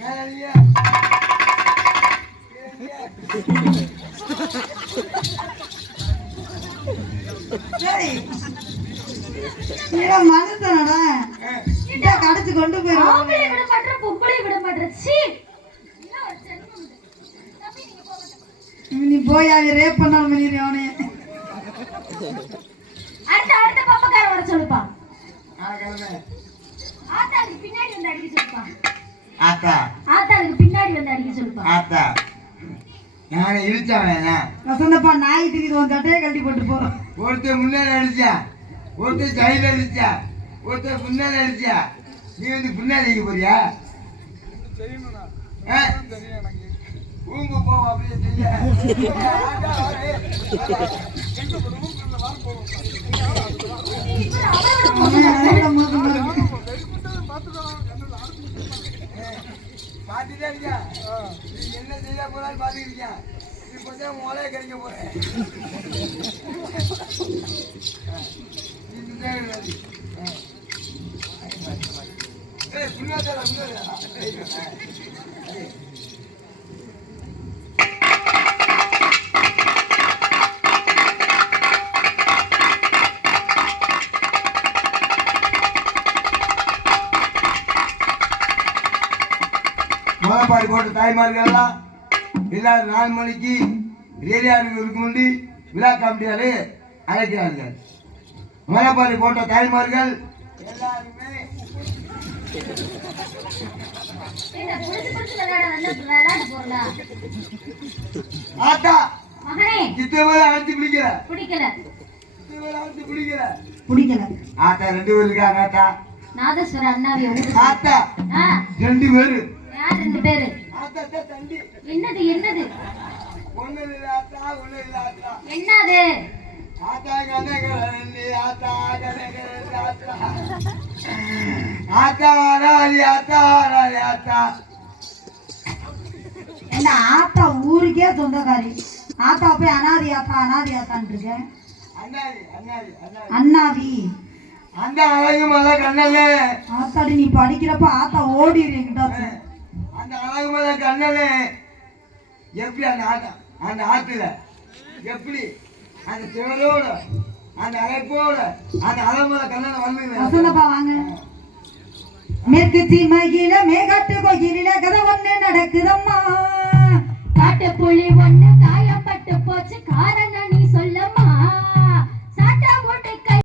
மேலடிங்க மனுஷனடா கடைச்சு கொண்டு போயிடும் விட மாட்டேன் பொம்பளை விட மாட்டேன் நீ போய் அவன் ரேப் பண்ணாலும் பண்ணிடுறேன் அவனே அடுத்த பப்பக்கார வர சொல்லுப்பா ஆத்தாளுக்கு பின்னாடி வந்து அடிக்க சொல்லுப்பா ஆத்தாளுக்கு பின்னாடி வந்து அடிக்க சொல்லுப்பா ஆத்தா நான் இழுச்சாவேன் வசந்தப்பா நாய் திரிது உன் தட்டையே கழட்டி போட்டு போறோம் ஒருத்தர் முன்னாடி அடிச்சா ஒருத்தர் சைடில் அடிச்சா ஒருத்தர் முன்னாடி அடிச்சா நீ வந்து பின்னாடி அடிக்க போறியா ஊம்பு போ அப்படியே செய்ய பார்த்துட்டே இருக்கியா நீ என்ன செய்ய போறான்னு பார்த்துக்கிறியா இப்போதான் மொளைய கிடைக்க போறேன் முளைப்பாடி போட்ட தாய்மார்கள்லாம் எல்லாரும் 4 மணிக்கு ரேடியாருக்கு இருக்கும்படி விழா கமிட்டியாரு அழைக்கிறார்கள். முளைப்பாடி போட்ட தாய்மார்கள் எல்லாருமே ஆத்தா சித்தவேல அழைச்சி பிடிக்கல ஆத்தா 2 பேர் இருக்காங்க. ஆத்தா நாதஸ்வர அண்ணாவி ஆத்தா 2 பேரு. யார் 2 பேரு? ஆத்தா தண்டி. என்னது ஒண்ணு இல்ல ஆத்தா, ஒண்ணு இல்ல ஆத்தா. என்னது? ஆத்தா கனகரண்டி ஆத்தா கனகரண்டி ஆத்தா ஆத்தா ராணி ஆத்தா ராணி ஆத்தா. என்ன ஆத்தா ஊருக்கே சொந்தக்காரி. ஆத்தா போய் அனாதி ஆத்தான்னு இருக்கேன். அண்ணாவி அந்த அழகு மலை கண்ணல ஆத்தாடி நீ படிக்கிறப்ப ஆத்தா ஓடிடுறீங்கிட்ட. அந்த அழகு மலை கண்ணல எப்படி அந்த ஆத்துல எப்படி அந்த சிவரோட அந்த அழைப்போட அந்த அழகுமலை கண்ணல வந்து வாங்க. மேற்கு தீமையில மேகாட்டு கோயிலில கதை ஒண்ணு நடக்குதம்மா. காட்டு புலி ஒண்ணு காயப்பட்டு போச்சு காரணம்